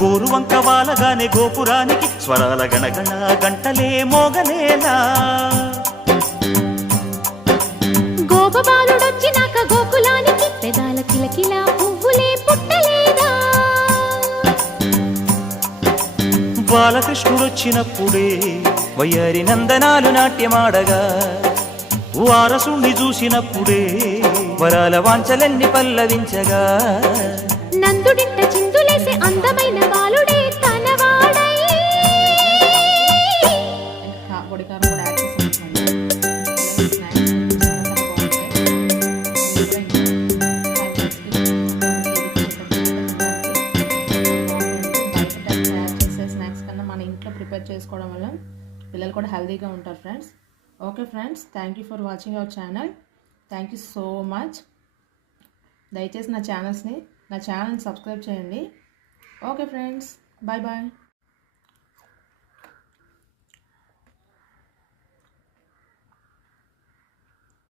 గోరువంక వాలగానే గోపురానికి స్వరాల గణగణ గంటలే మోగనేలా గోపబాలుడొచ్చినాక గోకులానికి పెదాల కిలకిలా పువ్వులే పుట్టలేదా బాలకృష్ణుడొచ్చినప్పుడే వయ్యారి నందనాలు నాట్యమాడగా వారసుండి చూసినప్పుడే వరాల వాంఛలన్నీ పల్లవించగా నందుడింట చిందులేసే అందమైన బాలుడే తనవాడై స్నాక్స్ కన్నా మన ఇంట్లో ప్రిపేర్ చేసుకోవడం వల్ల పిల్లలు కూడా హెల్తీగా ఉంటారు friends. Okay friends, thank you for watching our channel. Thank you so much. దయచేసి నా ఛానల్ని సబ్స్క్రైబ్ చేయండి. Okay friends, bye bye.